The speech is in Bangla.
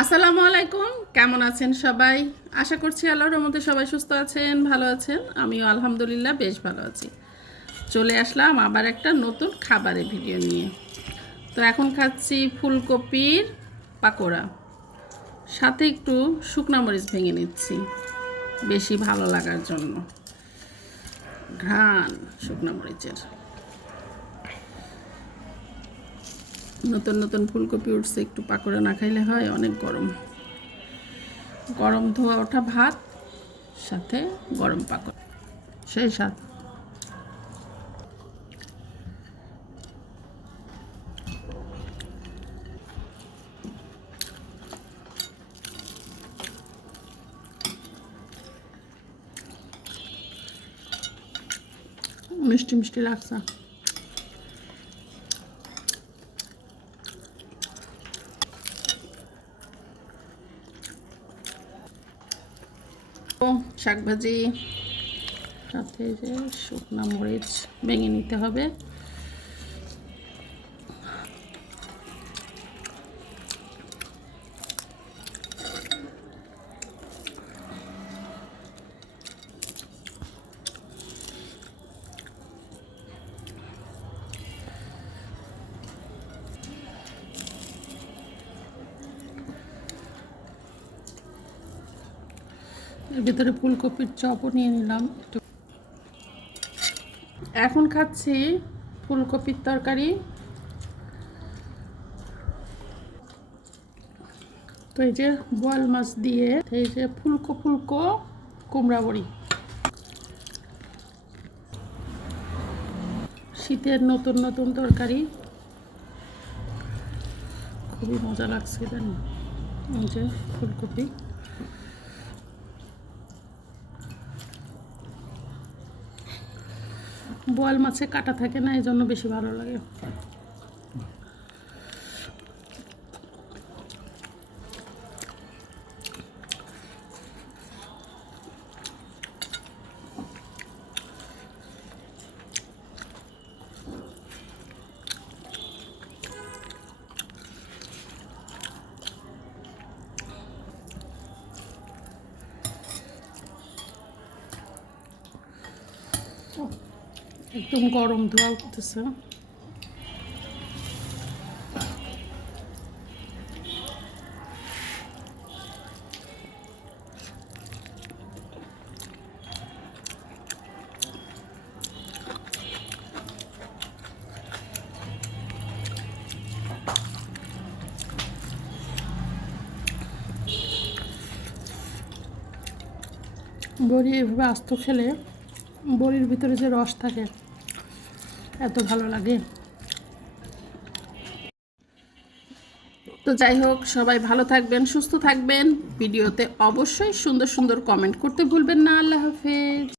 আসসালামু আলাইকুম, কেমন আছেন সবাই? আশা করছি আল্লাহর রহমতে সবাই সুস্থ আছেন, ভালো আছেন। আমিও আলহামদুলিল্লাহ বেশ ভালো আছি। চলে আসলাম আবার একটা নতুন খাবারের ভিডিও নিয়ে। তো এখন খাচ্ছি ফুলকপির পাকোড়া, সাথে একটু শুকনা মরিচ ভেঙে নিচ্ছি বেশি ভালো লাগার জন্য। ঘ্রাণ শুকনা মরিচের। নতুন নতুন ফুলকপি উঠছে, একটু পাকোড়া না খাইলে হয়। অনেক গরম, গরম ধোয়া ওঠা ভাত সাথে গরম পাকোড়া, সেই স্বাদ। মিষ্টি মিষ্টি লাগছে। শাকভাজি সাথে যে শুকনা মরিচ ভেঙে নিতে হবে। এর ভিতরে ফুলকপির চপও নিয়ে নিলাম একটু। এখন খাচ্ছি ফুলকপির তরকারি। তো এই যে বোয়াল মাছ দিয়ে, এই যে ফুলকো ফুলকো কুমড়া বড়ি। শীতের নতুন নতুন তরকারি, খুবই মজা লাগছে জানি। এই যে ফুলকপি, বোয়াল মাছে কাটা থাকে না, এই জন্য বেশি ভালো লাগে। একদম গরম ধোয়া উঠতেছে। বড়ি এভাবে আস্ত খেলে বড়ির ভিতরে যে রস থাকে এত ভালো লাগে। তো যাই হোক, সবাই ভালো থাকবেন, সুস্থ থাকবেন। ভিডিওতে অবশ্যই সুন্দর সুন্দর কমেন্ট করতে ভুলবেন না। আল্লাহ হাফেজ।